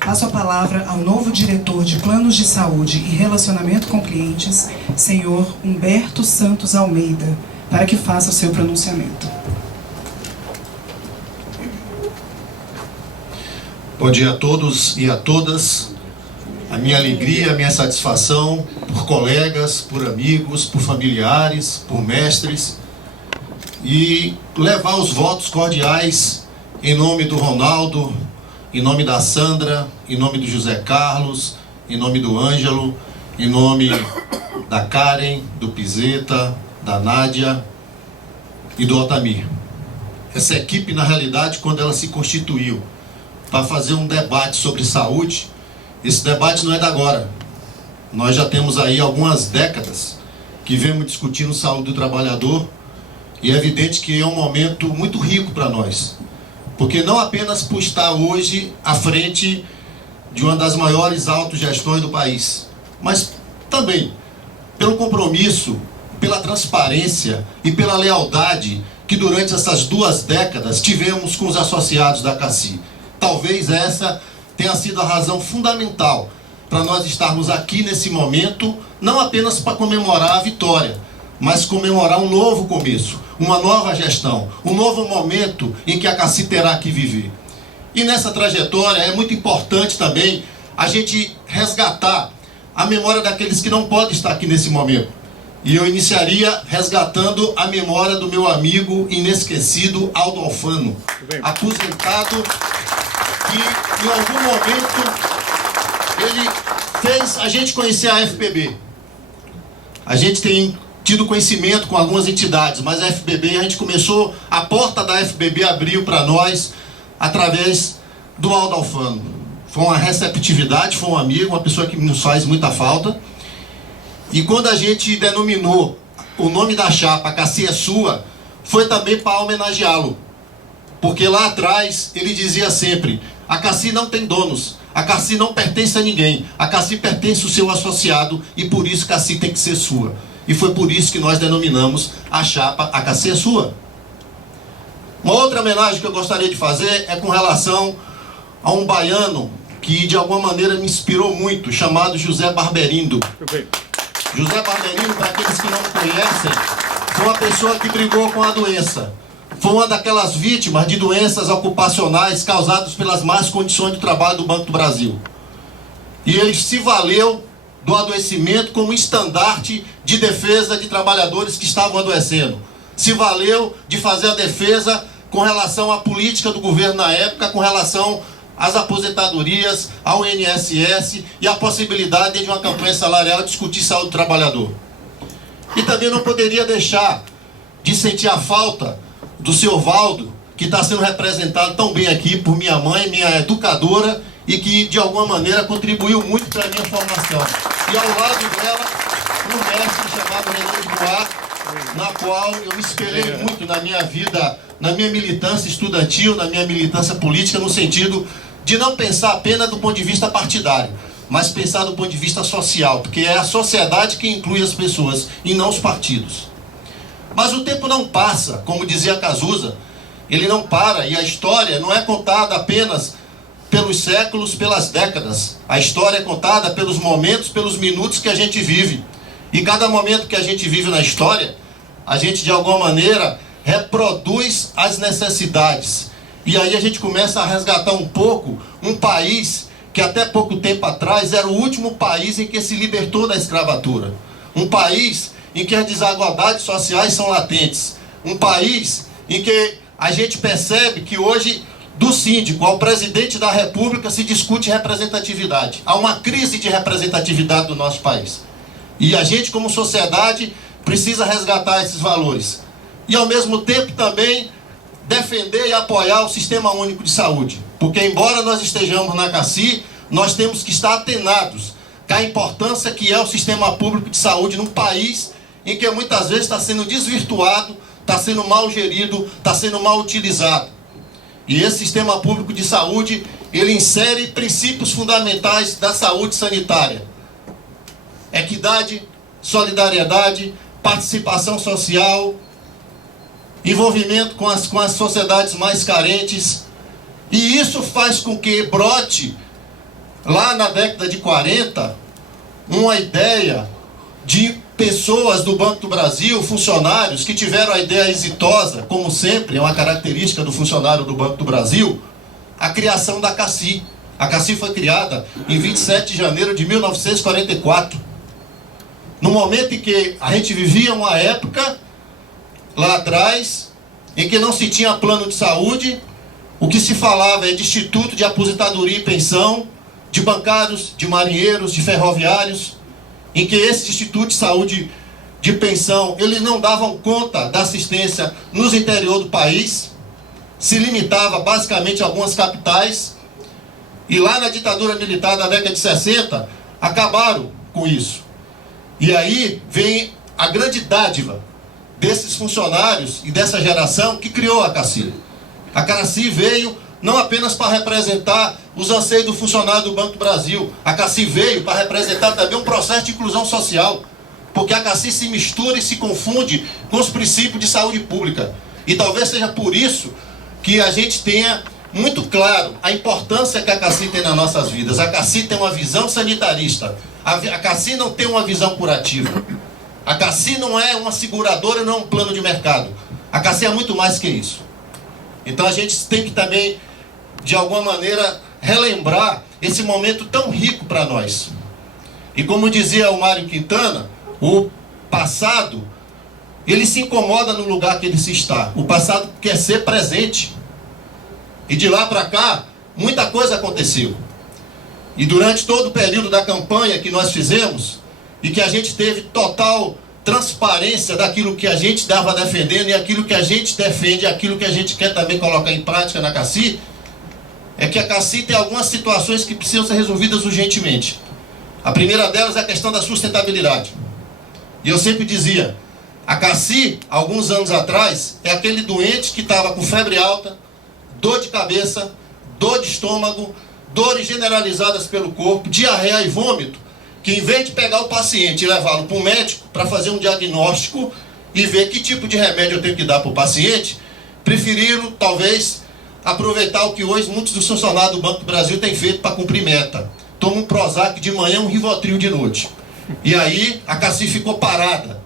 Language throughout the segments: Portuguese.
Passo a palavra ao novo diretor de Planos de Saúde e Relacionamento com Clientes, senhor Humberto Santos Almeida, para que faça o seu pronunciamento. Bom dia a todos e a todas. A minha alegria, a minha satisfação por colegas, por amigos, por familiares, por mestres, e levar os votos cordiais em nome do Ronaldo, em nome da Sandra, em nome do José Carlos, em nome do Ângelo, em nome da Karen, do Pizeta, da Nádia e do Altamir. Essa equipe, na realidade, quando ela se constituiu para fazer um debate sobre saúde, esse debate não é de agora. Nós já temos aí algumas décadas que vemos discutindo saúde do trabalhador, e é evidente que é um momento muito rico para nós, porque não apenas por estar hoje à frente de uma das maiores autogestões do país, mas também pelo compromisso, pela transparência e pela lealdade que durante essas 2 décadas tivemos com os associados da CACI. Talvez essa tenha sido a razão fundamental para nós estarmos aqui nesse momento, não apenas para comemorar a vitória, mas comemorar um novo começo, uma nova gestão, um novo momento em que a CACI terá que viver. E nessa trajetória é muito importante também a gente resgatar a memória daqueles que não podem estar aqui nesse momento. E eu iniciaria resgatando a memória do meu amigo inesquecido Aldo Alfano, aposentado, que em algum momento ele fez a gente conhecer a FPB. A gente tem tido conhecimento com algumas entidades, mas a FPB, a gente começou, a porta da FPB abriu para nós através do Aldo Alfano. Foi uma receptividade, foi um amigo, uma pessoa que nos faz muita falta. E quando a gente denominou o nome da chapa, CACI é Sua, foi também para homenageá-lo. Porque lá atrás ele dizia sempre: a CACI não tem donos, a CACI não pertence a ninguém, a CACI pertence ao seu associado, e por isso a CACI tem que ser sua. E foi por isso que nós denominamos a chapa A CACI é Sua. Uma outra homenagem que eu gostaria de fazer é com relação a um baiano que de alguma maneira me inspirou muito, chamado José Barberindo. José Barberindo, para aqueles que não me conhecem, foi uma pessoa que brigou com a doença. Foi uma daquelas vítimas de doenças ocupacionais causadas pelas más condições de trabalho do Banco do Brasil. E ele se valeu do adoecimento como estandarte de defesa de trabalhadores que estavam adoecendo. Se valeu de fazer a defesa com relação à política do governo na época, com relação às aposentadorias, ao INSS e a possibilidade de uma campanha salarial discutir saúde do trabalhador. E também não poderia deixar de sentir a falta do seu Valdo, que está sendo representado tão bem aqui por minha mãe, minha educadora, e que de alguma maneira contribuiu muito para a minha formação. E ao lado dela, um mestre chamado René de Bois, na qual eu me espelhei muito na minha vida, na minha militância estudantil, na minha militância política, no sentido de não pensar apenas do ponto de vista partidário, mas pensar do ponto de vista social, porque é a sociedade que inclui as pessoas e não os partidos. Mas o tempo não passa, como dizia Cazuza, ele não para, e a história não é contada apenas pelos séculos, pelas décadas. A história é contada pelos momentos, pelos minutos que a gente vive. E cada momento que a gente vive na história, a gente de alguma maneira reproduz as necessidades. E aí a gente começa a resgatar um pouco um país que até pouco tempo atrás era o último país em que se libertou da escravatura. Um país em que as desigualdades sociais são latentes. Um país em que a gente percebe que hoje, do síndico ao presidente da República, se discute representatividade. Há uma crise de representatividade do nosso país. E a gente, como sociedade, precisa resgatar esses valores. E, ao mesmo tempo, também defender e apoiar o Sistema Único de Saúde. Porque, embora nós estejamos na CACI, nós temos que estar atenados com a importância que é o Sistema Público de Saúde num país em que muitas vezes está sendo desvirtuado, está sendo mal gerido, está sendo mal utilizado. E esse Sistema Público de Saúde, ele insere princípios fundamentais da saúde sanitária: equidade, solidariedade, participação social, envolvimento com as sociedades mais carentes. E isso faz com que brote lá na década de 40, uma ideia de pessoas do Banco do Brasil, funcionários que tiveram a ideia exitosa, como sempre, é uma característica do funcionário do Banco do Brasil, a criação da CACI. A CACI foi criada em 27 de janeiro de 1944. No momento em que a gente vivia uma época, lá atrás, em que não se tinha plano de saúde, o que se falava é de instituto de aposentadoria e pensão, de bancários, de marinheiros, de ferroviários, em que esses institutos de saúde de pensão, eles não davam conta da assistência nos interior do país, se limitava basicamente a algumas capitais, e lá na ditadura militar da década de 60, acabaram com isso. E aí vem a grande dádiva desses funcionários e dessa geração que criou a CACI. A CACI veio não apenas para representar os anseios do funcionário do Banco do Brasil. A CACI veio para representar também um processo de inclusão social. Porque a CACI se mistura e se confunde com os princípios de saúde pública. E talvez seja por isso que a gente tenha muito claro a importância que a CACI tem nas nossas vidas. A CACI tem uma visão sanitarista. A CACI não tem uma visão curativa. A CACI não é uma seguradora, não é um plano de mercado. A CACI é muito mais que isso. Então a gente tem que também, de alguma maneira, relembrar esse momento tão rico para nós. E como dizia o Mário Quintana, o passado, ele se incomoda no lugar que ele se está. O passado quer ser presente. E de lá para cá, muita coisa aconteceu. E durante todo o período da campanha que nós fizemos, e que a gente teve total transparência daquilo que a gente estava defendendo e aquilo que a gente defende, aquilo que a gente quer também colocar em prática na CACI, é que a CACI tem algumas situações que precisam ser resolvidas urgentemente. A primeira delas é a questão da sustentabilidade. E eu sempre dizia, a CACI, alguns anos atrás, é aquele doente que estava com febre alta, dor de cabeça, dor de estômago, dores generalizadas pelo corpo, diarreia e vômito, que em vez de pegar o paciente e levá-lo para um médico para fazer um diagnóstico e ver que tipo de remédio eu tenho que dar para o paciente, preferiram, talvez, aproveitar o que hoje muitos dos funcionários do Banco do Brasil têm feito para cumprir meta. Toma um Prozac de manhã, um Rivotril de noite. E aí a CACI ficou parada.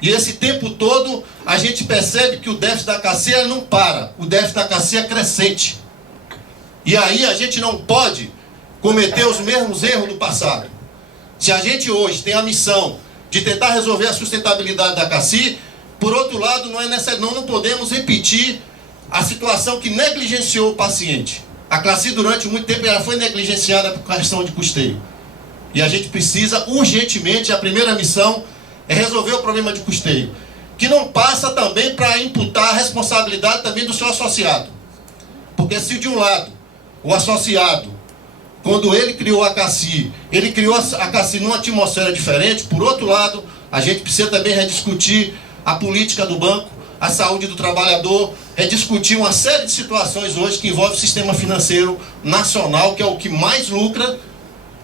E esse tempo todo a gente percebe que o déficit da CACI não para. O déficit da CACI é crescente. E aí a gente não pode cometer os mesmos erros do passado. Se a gente hoje tem a missão de tentar resolver a sustentabilidade da CACI, por outro lado, não podemos repetir a situação que negligenciou o paciente. A CACI durante muito tempo ela foi negligenciada por questão de custeio. E a gente precisa urgentemente, a primeira missão é resolver o problema de custeio, que não passa também para imputar a responsabilidade também do seu associado. Porque se de um lado o associado, quando ele criou a CACI, ele criou a CACI numa atmosfera diferente, por outro lado, a gente precisa também rediscutir a política do banco, a saúde do trabalhador, rediscutir uma série de situações hoje que envolve o sistema financeiro nacional, que é o que mais lucra,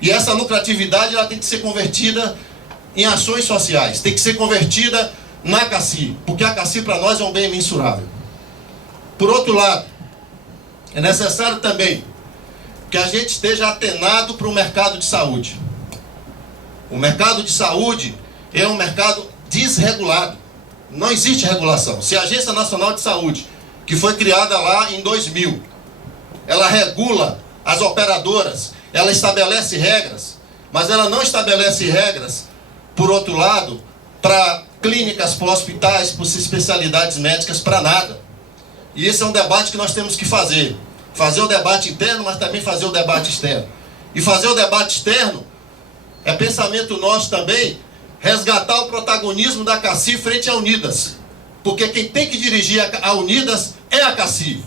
e essa lucratividade ela tem que ser convertida em ações sociais, tem que ser convertida na CACI, porque a CACI para nós é um bem imensurável. Por outro lado, é necessário também que a gente esteja atenado para o mercado de saúde. O mercado de saúde é um mercado desregulado. Não existe regulação. Se a Agência Nacional de Saúde, que foi criada lá em 2000, ela regula as operadoras, ela estabelece regras, mas ela não estabelece regras, por outro lado, para clínicas, para hospitais, para especialidades médicas, para nada. E esse é um debate que nós temos que fazer. Fazer o debate interno, mas também fazer o debate externo. E fazer o debate externo é pensamento nosso também, resgatar o protagonismo da CACI frente à Unidas. Porque quem tem que dirigir a Unidas é a CACI.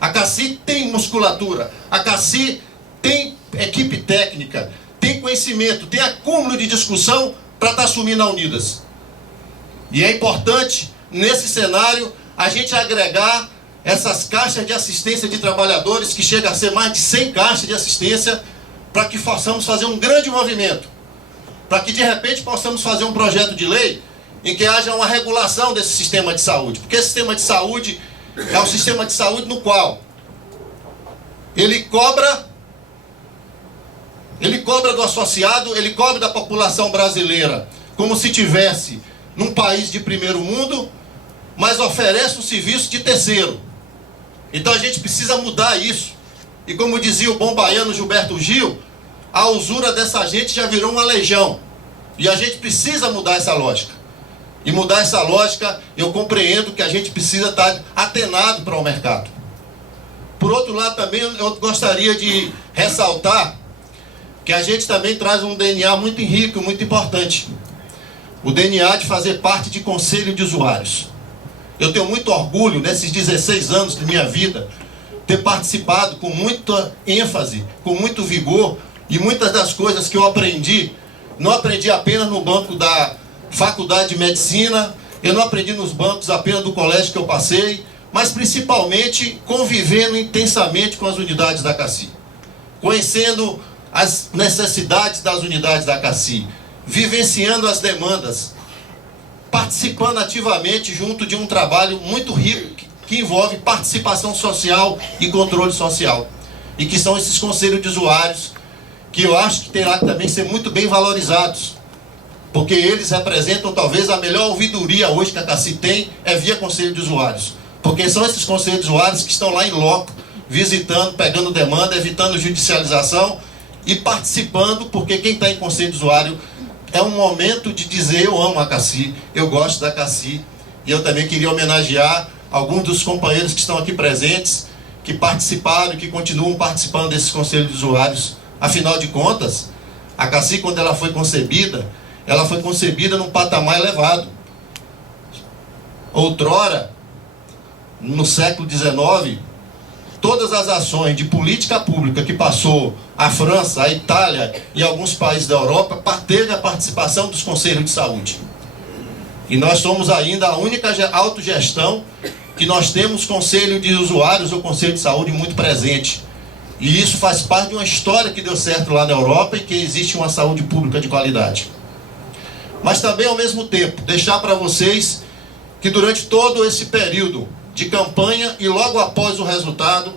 A CACI tem musculatura, a CACI tem equipe técnica, tem conhecimento, tem acúmulo de discussão para estar assumindo a Unidas. E é importante, nesse cenário, a gente agregar essas caixas de assistência de trabalhadores, que chega a ser mais de 100 caixas de assistência, para que possamos fazer um grande movimento, para que de repente possamos fazer um projeto de lei em que haja uma regulação desse sistema de saúde, porque esse sistema de saúde é um sistema de saúde no qual ele cobra Ele cobra do associado, ele cobra da população brasileira, como se tivesse num país de primeiro mundo, mas oferece um serviço de terceiro. Então a gente precisa mudar isso. E como dizia o bom baiano Gilberto Gil, a usura dessa gente já virou uma legião. E a gente precisa mudar essa lógica. E mudar essa lógica, eu compreendo que a gente precisa estar atenado para o mercado. Por outro lado, também eu gostaria de ressaltar que a gente também traz um DNA muito rico, muito importante. O DNA de fazer parte de conselho de usuários. Eu tenho muito orgulho, nesses 16 anos de minha vida, ter participado com muita ênfase, com muito vigor, e muitas das coisas que eu aprendi, não aprendi apenas no banco da faculdade de medicina, eu não aprendi nos bancos apenas do colégio que eu passei, mas principalmente convivendo intensamente com as unidades da CACI, conhecendo as necessidades das unidades da CACI, vivenciando as demandas, participando ativamente junto de um trabalho muito rico que envolve participação social e controle social, e que são esses conselhos de usuários, que eu acho que terá que também ser muito bem valorizados, porque eles representam talvez a melhor ouvidoria hoje que a CACI tem, é via conselho de usuários, porque são esses conselhos de usuários que estão lá em loco, visitando, pegando demanda, evitando judicialização e participando, porque quem está em conselho de usuário é um momento de dizer: eu amo a CACI, eu gosto da CACI. E eu também queria homenagear alguns dos companheiros que estão aqui presentes, que participaram e que continuam participando desses conselhos de usuários. Afinal de contas, a CACI, quando ela foi concebida num patamar elevado. Outrora, no século XIX, todas as ações de política pública que passou a França, a Itália e alguns países da Europa, teve a participação dos conselhos de saúde. E nós somos ainda a única autogestão que nós temos conselho de usuários ou conselho de saúde muito presente. E isso faz parte de uma história que deu certo lá na Europa e que existe uma saúde pública de qualidade. Mas também, ao mesmo tempo, deixar para vocês que durante todo esse período de campanha e logo após o resultado,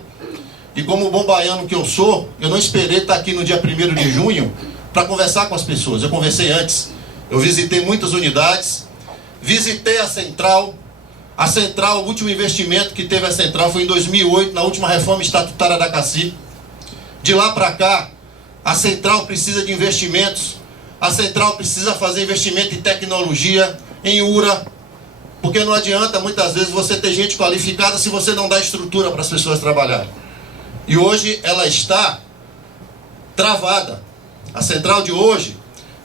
e como bom baiano que eu sou, eu não esperei estar aqui no dia 1º de junho para conversar com as pessoas. Eu conversei antes. Eu visitei muitas unidades, visitei a central. A central, o último investimento que teve a central foi em 2008, na última reforma estatutária da CACI. De lá para cá, a central precisa de investimentos, a central precisa fazer investimento em tecnologia, em URA, porque não adianta muitas vezes você ter gente qualificada se você não dá estrutura para as pessoas trabalharem. E hoje ela está travada. A central de hoje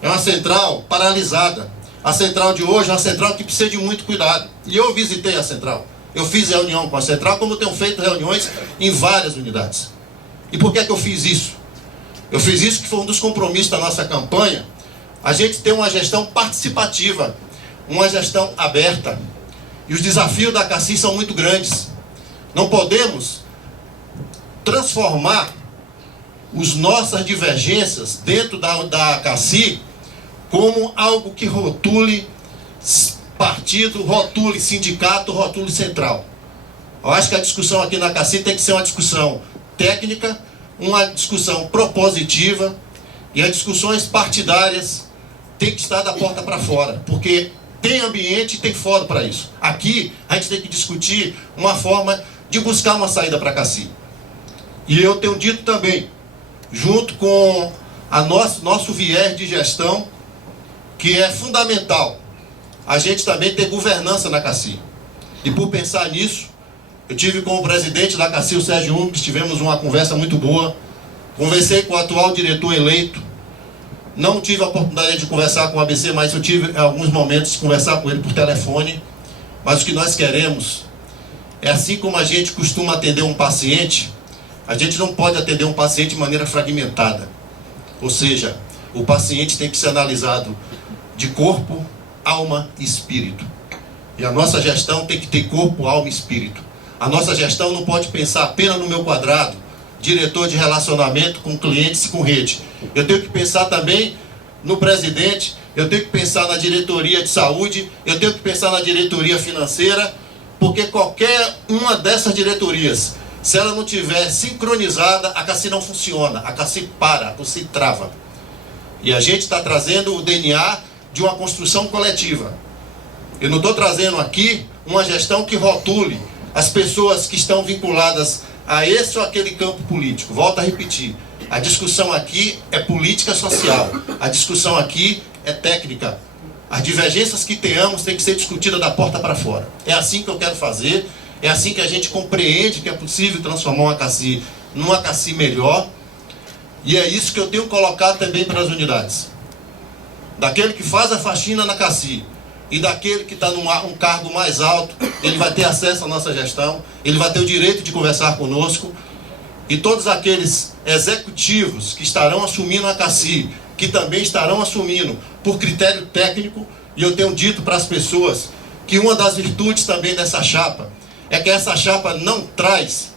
é uma central paralisada. A central de hoje é uma central que precisa de muito cuidado. E eu visitei a central. Eu fiz reunião com a central, como tenho feito reuniões em várias unidades. E por que é que eu fiz isso? Eu fiz isso que foi um dos compromissos da nossa campanha. A gente tem uma gestão participativa, uma gestão aberta. E os desafios da CACI são muito grandes. Não podemos transformar as nossas divergências dentro da CACI como algo que rotule partido, rotule sindicato, rotule central. Eu acho que a discussão aqui na CACI tem que ser uma discussão técnica, uma discussão propositiva, e as discussões partidárias têm que estar da porta para fora, porque tem ambiente e tem fórum para isso. Aqui a gente tem que discutir uma forma de buscar uma saída para a CACI. E eu tenho dito também, junto com nosso viés de gestão, que é fundamental a gente também ter governança na CACI. E por pensar nisso, eu tive com o presidente da CACI, o Sérgio Umbres, tivemos uma conversa muito boa. Conversei com o atual diretor eleito. Não tive a oportunidade de conversar com o ABC, mas eu tive alguns momentos de conversar com ele por telefone. Mas o que nós queremos é, assim como a gente costuma atender um paciente, a gente não pode atender um paciente de maneira fragmentada. Ou seja, o paciente tem que ser analisado de corpo, alma e espírito. E a nossa gestão tem que ter corpo, alma e espírito. A nossa gestão não pode pensar apenas no meu quadrado, diretor de relacionamento com clientes e com rede. Eu tenho que pensar também no presidente, eu tenho que pensar na diretoria de saúde, eu tenho que pensar na diretoria financeira, porque qualquer uma dessas diretorias, Se ela não tiver sincronizada, a CACI não funciona, a CACI para, a CACI trava. E a gente está trazendo o DNA de uma construção coletiva. Eu não estou trazendo aqui uma gestão que rotule as pessoas que estão vinculadas a esse ou aquele campo político. Volto a repetir, a discussão aqui é política social, a discussão aqui é técnica. As divergências que tenhamos têm que ser discutidas da porta para fora. É assim que eu quero fazer, é assim que a gente compreende que é possível transformar uma CACI numa CACI melhor. E é isso que eu tenho colocado também para as unidades. Daquele que faz a faxina na CACI e daquele que está num cargo mais alto, ele vai ter acesso à nossa gestão, ele vai ter o direito de conversar conosco. E todos aqueles executivos que estarão assumindo a CACI, que também estarão assumindo por critério técnico, e eu tenho dito para as pessoas que uma das virtudes também dessa chapa é que essa chapa não traz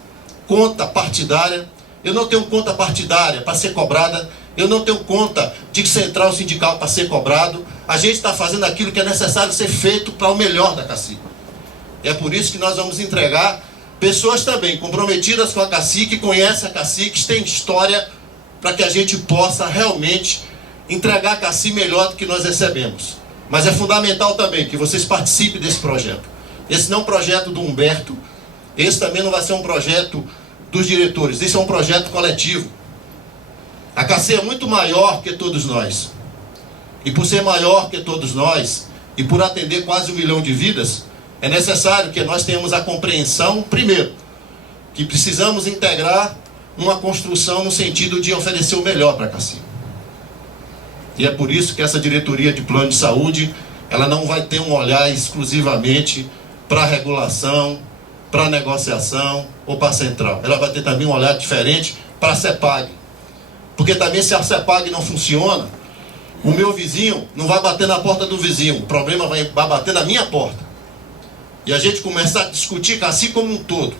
conta partidária. Eu não tenho conta partidária para ser cobrada, eu não tenho conta de central sindical para ser cobrado. A gente está fazendo aquilo que é necessário ser feito para o melhor da CACI. É por isso que nós vamos entregar pessoas também comprometidas com a CACI, que conhecem a CACI, que têm história, para que a gente possa realmente entregar a CACI melhor do que nós recebemos. Mas é fundamental também que vocês participem desse projeto. Esse não é um projeto do Humberto, esse também não vai ser um projeto dos diretores, esse é um projeto coletivo. A CACI é muito maior que todos nós. E por ser maior que todos nós, e por atender quase 1 milhão de vidas, é necessário que nós tenhamos a compreensão, primeiro, que precisamos integrar uma construção no sentido de oferecer o melhor para a CACI. E é por isso que essa diretoria de plano de saúde, ela não vai ter um olhar exclusivamente para a regulação, para a negociação ou para a central. Ela vai ter também um olhar diferente para a CEPAG. Porque também se a CEPAG não funciona, o meu vizinho não vai bater na porta do vizinho, o problema vai bater na minha porta. E a gente começar a discutir CACI como um todo.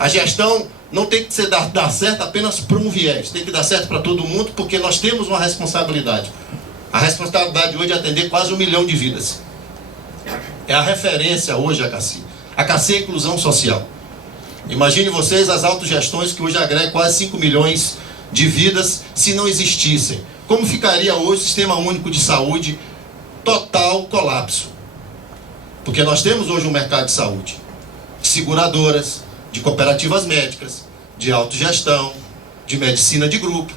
A gestão não tem que dar certo apenas para um viés, tem que dar certo para todo mundo, porque nós temos uma responsabilidade. A responsabilidade hoje é atender quase 1 milhão de vidas. É a referência hoje a CACI. A CACI é inclusão social. Imagine vocês as autogestões que hoje agregam quase 5 milhões de vidas se não existissem. Como ficaria hoje o Sistema Único de Saúde? Total colapso. Porque nós temos hoje um mercado de saúde, de seguradoras, de cooperativas médicas, de autogestão, de medicina de grupo.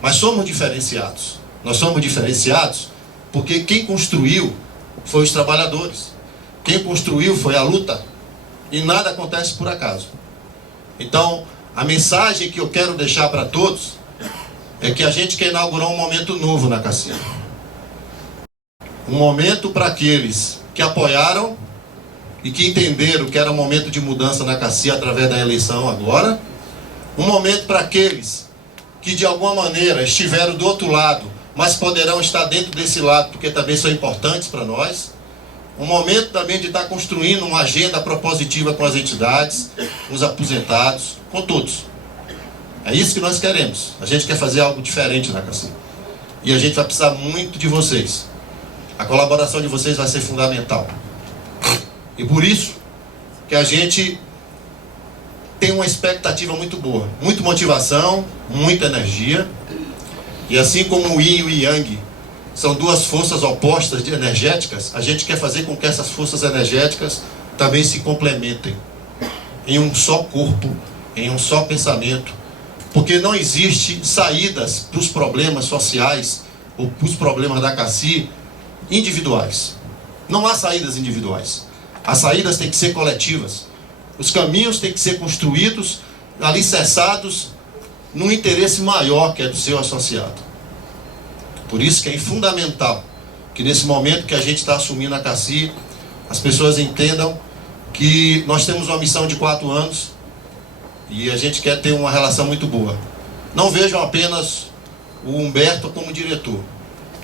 Mas somos diferenciados. Nós somos diferenciados porque quem construiu foi os trabalhadores. Quem construiu foi a luta. E nada acontece por acaso. Então, a mensagem que eu quero deixar para todos é que a gente quer inaugurar um momento novo na CACI. Um momento para aqueles que apoiaram e que entenderam que era um momento de mudança na CACI através da eleição agora. Um momento para aqueles que de alguma maneira estiveram do outro lado, mas poderão estar dentro desse lado porque também são importantes para nós. Um momento também de estar construindo uma agenda propositiva com as entidades, com os aposentados, com todos. É isso que nós queremos. A gente quer fazer algo diferente na CACI. E a gente vai precisar muito de vocês. A colaboração de vocês vai ser fundamental. E por isso que a gente tem uma expectativa muito boa. Muita motivação, muita energia. E assim como o Yin e o Yang são duas forças opostas de energéticas, a gente quer fazer com que essas forças energéticas também se complementem em um só corpo, em um só pensamento, porque não existe saídas para os problemas sociais ou para os problemas da CACI individuais. Não há saídas individuais. As saídas têm que ser coletivas. Os caminhos têm que ser construídos, alicerçados num interesse maior que é do seu associado. Por isso que é fundamental que nesse momento que a gente está assumindo a CACI, as pessoas entendam que nós temos uma missão de 4 anos e a gente quer ter uma relação muito boa. Não vejam apenas o Humberto como diretor.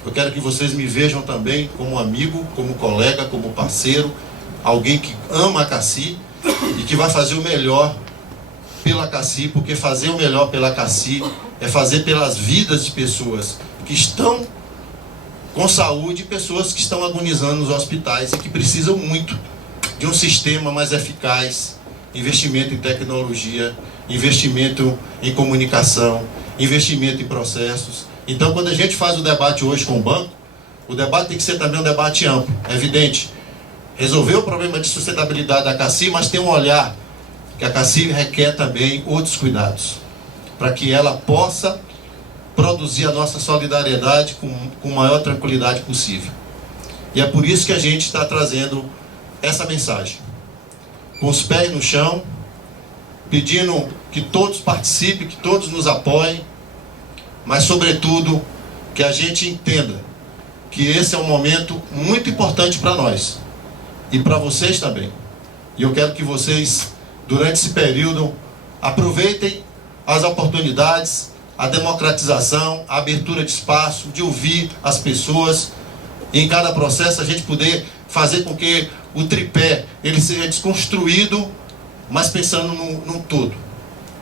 Eu quero que vocês me vejam também como amigo, como colega, como parceiro, alguém que ama a CACI e que vai fazer o melhor pela CACI, porque fazer o melhor pela CACI é fazer pelas vidas de pessoas que estão com saúde, pessoas que estão agonizando nos hospitais e que precisam muito de um sistema mais eficaz investimento em tecnologia, investimento em comunicação, investimento em processos. Então, quando a gente faz o debate hoje com o banco, o debate tem que ser também um debate amplo, é evidente. Resolver o problema de sustentabilidade da CACI, mas tem um olhar que a CACI requer também outros cuidados, para que ela possa produzir a nossa solidariedade com maior tranquilidade possível. E é por isso que a gente está trazendo essa mensagem, com os pés no chão, pedindo que todos participem, que todos nos apoiem, mas sobretudo que a gente entenda que esse é um momento muito importante para nós e para vocês também. E eu quero que vocês, durante esse período, aproveitem as oportunidades, a democratização, a abertura de espaço, de ouvir as pessoas, e em cada processo a gente poder fazer com que o tripé ele seja desconstruído, mas pensando no todo.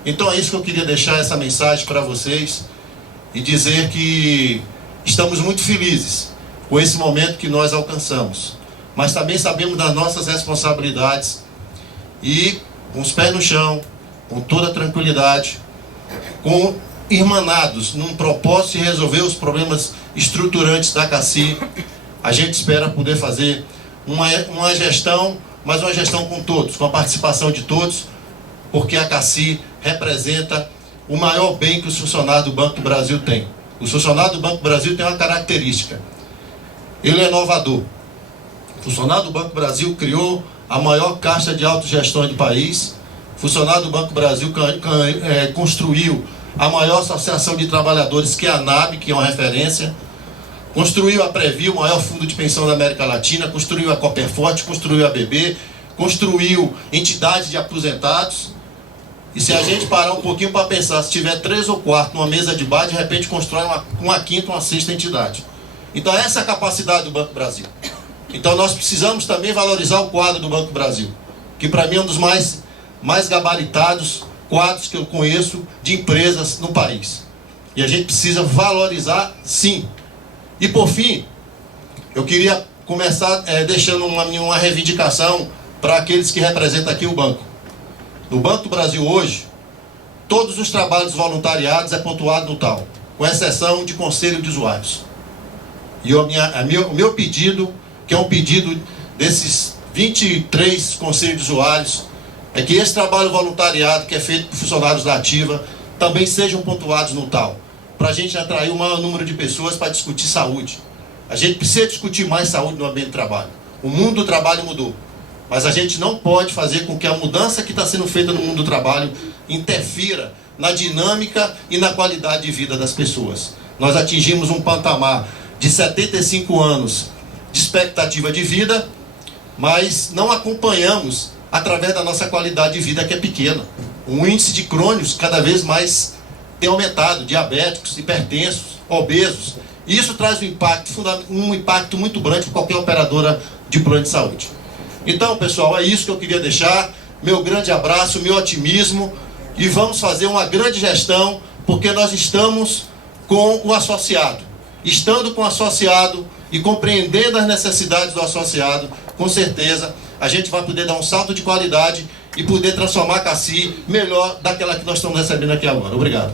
Então é isso que eu queria deixar, essa mensagem para vocês, e dizer que estamos muito felizes com esse momento que nós alcançamos, mas também sabemos das nossas responsabilidades, e com os pés no chão, com toda a tranquilidade, irmanados num propósito de resolver os problemas estruturantes da CACI, a gente espera poder fazer uma gestão, mas uma gestão com todos, com a participação de todos, porque a CACI representa o maior bem que os funcionários do Banco do Brasil têm. O funcionário do Banco do Brasil tem uma característica: ele é inovador. O funcionário do Banco do Brasil criou a maior caixa de autogestão do país. O funcionário do Banco do Brasil construiu a maior associação de trabalhadores, que é a ANAB, que é uma referência. Construiu a Previ, o maior fundo de pensão da América Latina. Construiu a Copperforte, construiu a BB, construiu entidades de aposentados. E se a gente parar um pouquinho para pensar, se tiver 3 ou 4 numa mesa de bar, de repente constrói uma quinta, uma sexta entidade. Então essa é a capacidade do Banco do Brasil. Então nós precisamos também valorizar o quadro do Banco do Brasil, que para mim é um dos mais gabaritados quadros que eu conheço de empresas no país. E a gente precisa valorizar, sim. E por fim, eu queria começar deixando uma reivindicação para aqueles que representam aqui o banco. No Banco do Brasil hoje, todos os trabalhos voluntariados é pontuado no tal, com exceção de conselho de usuários. E o meu pedido, que é um pedido desses 23 conselhos de usuários, é que esse trabalho voluntariado que é feito por funcionários da Ativa também sejam pontuados no tal, para a gente atrair o maior número de pessoas para discutir saúde. A gente precisa discutir mais saúde no ambiente do trabalho. O mundo do trabalho mudou, mas a gente não pode fazer com que a mudança que está sendo feita no mundo do trabalho interfira na dinâmica e na qualidade de vida das pessoas. Nós atingimos um patamar de 75 anos de expectativa de vida, mas não acompanhamos através da nossa qualidade de vida, que é pequena. O índice de crônicos cada vez mais tem aumentado, diabéticos, hipertensos, obesos. E isso traz um impacto muito grande para qualquer operadora de plano de saúde. Então, pessoal, é isso que eu queria deixar. Meu grande abraço, meu otimismo, e vamos fazer uma grande gestão, porque nós estamos com o associado. Estando com o associado e compreendendo as necessidades do associado, com certeza a gente vai poder dar um salto de qualidade e poder transformar a CACI melhor daquela que nós estamos recebendo aqui agora. Obrigado.